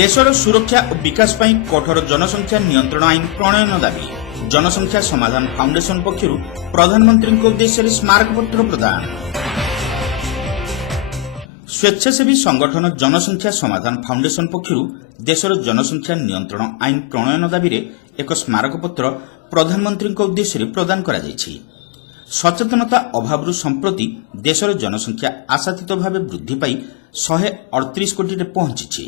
देशर सुरक्षा और विकास पर कठोर जनसंख्या नियंत्रण आईन प्रणयन दाबी जनसंख्या समाधान फाउंडेशन पक्षर प्रधानमंत्री उद्देश्य स्मारकपत्र प्रदान। स्वेच्छासेवी संगठन जनसंख्या समाधान फाउंडेशन पक्षर देशर जनसंख्या नियंत्रण आईन प्रणयन दाबी एक स्मारकपत्र प्रधानमंत्री उद्देश्य प्रदान करा जायछि। सचेतनता अभाव संप्रति देशर जनसंख्या आशातीत भाव वृद्धि पाई 138 कोटी पहुंची।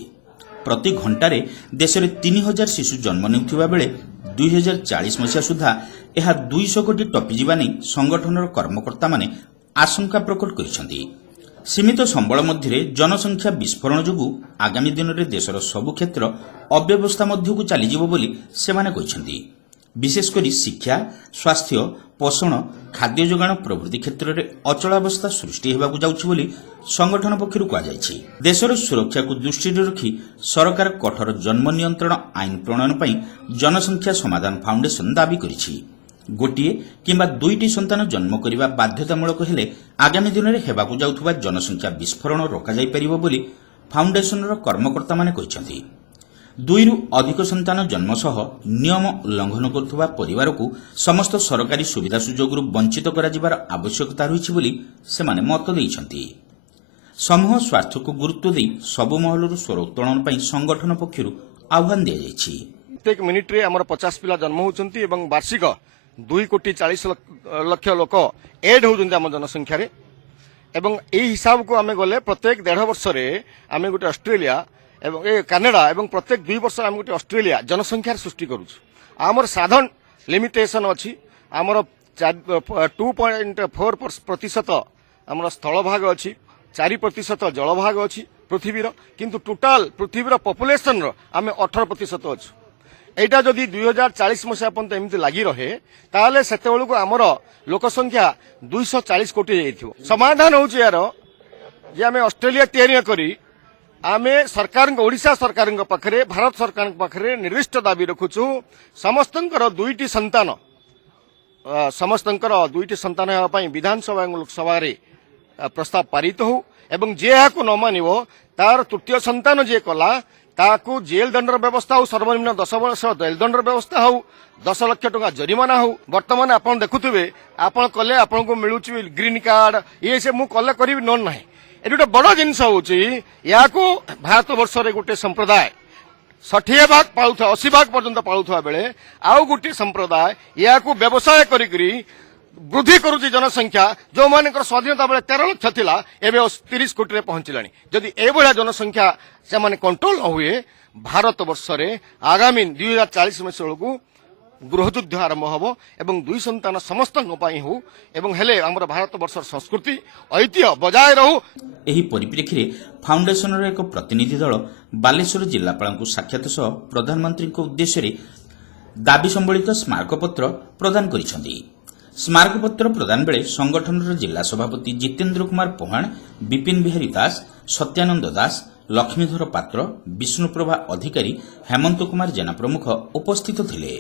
प्रति घंटारे देश में 3000 शिशु जन्म नेउथिबा बेले 2040 मसीहा सुधा यह 200 कोटी टपिजिबा नै संगठनर कर्मकर्ता माने आशंका प्रकट करिसेंति। सीमित संबल मध्य जनसंख्या विस्फोरण जोगु आगामी दिन में देशर सबु क्षेत्र अव्यवस्था मध्यकु चलीजिबो बोली सेमाने कहिसेंति। विशेषकर शिक्षा स्वास्थ्य पोषण खाद्य जोगाण प्रभृति क्षेत्र में अचलावस्था सृष्टि होगाकु जाउछि बोली संगठन पक्षरु कहा जायछि। देशर सुरक्षा को दृष्टि रखी सरकार कठोर जन्म नियंत्रण आईन प्रणयन पई जनसंख्या समाधान फाउंडेशन दाबी करिछि। गोटिए किंबा दुईटी संतान जन्म करने बाध्यतामूलक हेले आगामी दिन में हेबाकु जाउथुबा जनसंख्या विस्फोरण रोका जाय परिबो बोली फाउंडेशनर कर्मकर्ता माने कहिसेंति। 2 रु अधिक संतान जन्म सह नियम उल्लंघन करुवा परिवार को समस्त सरकारी सुविधा सुजोग वंचित कर आवश्यकता रही बोली सेमाने मत देइछंती। समूह स्वार्थ को गुरुत्व दे सबु महलर स्वर उत्तोलन पई संगठन पक्षरु आह्वान दिया जायछि। प्रत्येक मिनिट रे हमर 50 पिला जन्म होचंती एवं वार्षिक 2 कोटी 40 लाख लोक एड होचंती हम जनसंख्या रे एवं एही हिसाब को आमे गले प्रत्येक 1.5 वर्ष रे आमे गोटे ऑस्ट्रेलिया एवं कनाडा एवं प्रत्येक 2 वर्ष आम गोटे ऑस्ट्रेलिया जनसंख्या सृष्टि करूँ। आमर साधारण लिमिटेशन अच्छी आमर 2.4% आमर स्थल भाग अच्छी 4% जल भाग अच्छी पृथ्वीर किंतु टोटाल पृथ्वीर पॉपुलेशन आम 18% अच्छु। एटा जदि 2040 मसीहा पर्यंत एमती लगी रहे ताले सेते बेलू आमर लोक संख्या 240 कोटी जाइथिबो। समाधान होउछि यार जे आमे ऑस्ट्रेलिया तैयारी करी आमे सरकार ओडिशा सरकार पाखरे भारत सरकार पाखरे निर्दिष्ट दाबी रखुछु समस्तंकर 2टी संतान हेबा पई विधानसभा एवं लोकसभा रे प्रस्ताव पारित हो एवं जे याकु न मानिबो तार तृतीय संतान जे कला ताकू जेल दंडर व्यवस्था हो सर्वनिम्न 10 वर्ष जेल दंडर व्यवस्था हो 10 लाख टका जरिमाना हो। वर्तमान आपण देखुथिबे आपण कले आपण को मिलुछि ग्रीन कार्ड ये से मु कले करी न नाही। ये गोटे बड़ जिनस या भारत वर्ष गोटे संप्रदाय 60 भाग पालुवा 80 भाग पर्यंत पालुवा बेले आउ गोटे संप्रदाय या व्यवसाय करी वृद्धि करुच्ची जनसंख्या जो मान स्वाधीनता बेले 13 लाख थिला एबे 30 कोटी पहुंचला। जदि एभलिया जनसंख्या से माने कंट्रोल न हुए भारत वर्ष आगामी 2040 मसीह बेलू गृहयुद्ध आरंभ हम एवं 2 संतान समस्त हो एवं हेले हमर भारत वर्ष संस्कृति ऐतिह्य बजाय रहू। एही परिप्रेक्षी फाउंडेशनर एक प्रतिनिधि दल बालेश्वर जिलापाल साक्षात सह प्रधानमंत्री उद्देश्य दाबी संबलित स्मारकपत्र प्रदान करिसेंति। स्मारकपत्र प्रदान बेले संगठनर जिला सभापति जितेन्द्र कुमार पोहाण विपिन बिहारी दास सत्यानंद दास लक्ष्मीधर पात्र विष्णुप्रभा अधिकारी हेमंत कुमार जेना प्रमुख उपस्थित थिले।